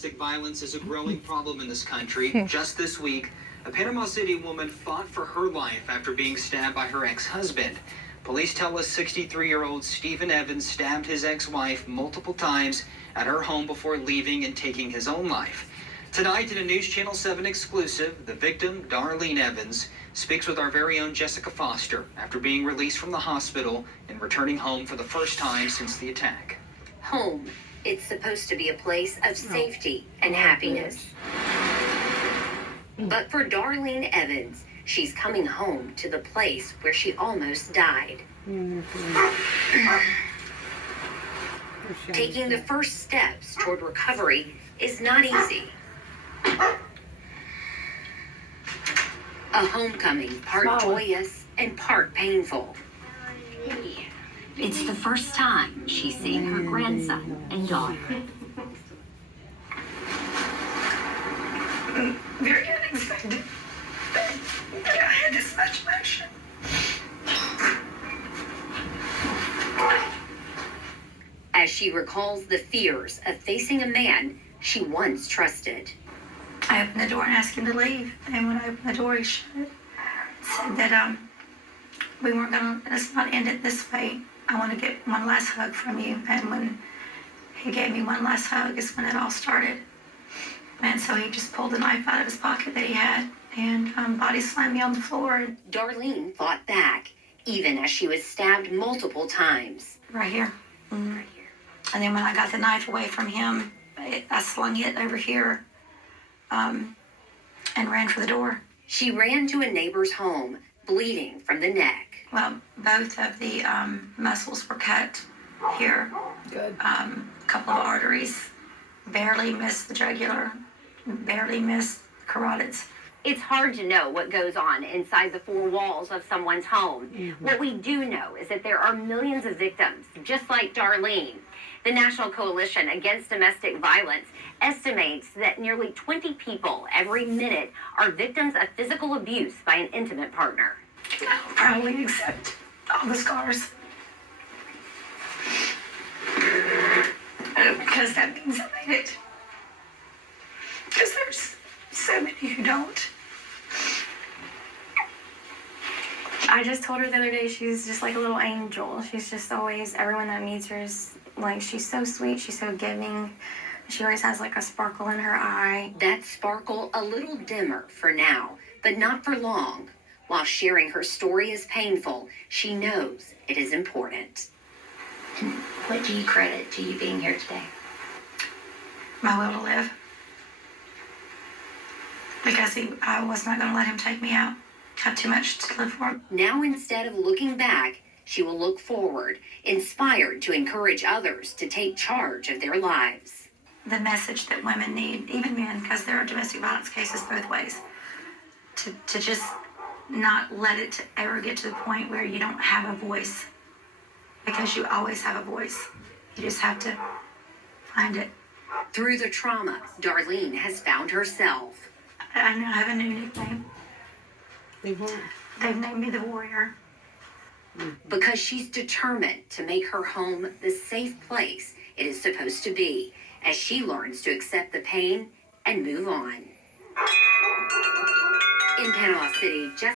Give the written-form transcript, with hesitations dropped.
Domestic violence is a growing problem in this country. Just this week, a Panama City woman fought for her life after being stabbed by her ex-husband. Police tell us 63-year-old Stephen Evans stabbed his ex-wife multiple times at her home before leaving and taking his own life. Tonight in a News Channel 7 exclusive, the victim, Darlene Evans, speaks with our very own Jessica Foster after being released from the hospital and returning home for the first time since the attack. Home. It's supposed to be a place of safety and happiness. But for Darlene Evans, she's coming home to the place where she almost died. Taking the first steps toward recovery is not easy. A homecoming part joyous and part painful. It's the first time she's seeing her grandson and daughter. Very unexpected that I had this much emotion. As she recalls the fears of facing a man she once trusted. I opened the door and asked him to leave, and when I opened the door, he shut it. Said that we weren't gonna. Let's not end it this way. I want to get one last hug from you. And when he gave me one last hug is when it all started. And so he just pulled the knife out of his pocket that he had and body slammed me on the floor. Darlene fought back, even as she was stabbed multiple times. Right here. Mm-hmm. Right here. And then when I got the knife away from him, I slung it over here and ran for the door. She ran to a neighbor's home, bleeding from the neck. Well, both of the muscles were cut here. Good. A couple of arteries. Barely missed the jugular. Barely missed carotids. It's hard to know what goes on inside the four walls of someone's home. Mm-hmm. What we do know is that there are millions of victims, just like Darlene. The National Coalition Against Domestic Violence estimates that nearly 20 people every minute are victims of physical abuse by an intimate partner. I'll probably accept all the scars. Because that means I made it. Because there's so many who don't. I just told her the other day she's just like a little angel. She's just always, everyone that meets her is like, she's so sweet, she's so giving. She always has like a sparkle in her eye. That sparkle a little dimmer for now, but not for long. While sharing her story is painful, she knows it is important. And what do you credit to you being here today? My will to live. Because I was not going to let him take me out. Have too much to live for. Now, instead of looking back, she will look forward, inspired to encourage others to take charge of their lives. The message that women need, even men, because there are domestic violence cases both ways, to just not let it ever get to the point where you don't have a voice. Because you always have a voice. You just have to find it. Through the trauma, Darlene has found herself. I now have a new nickname. They've named me the Warrior. Because she's determined to make her home the safe place it is supposed to be, as she learns to accept the pain and move on. In Panama City,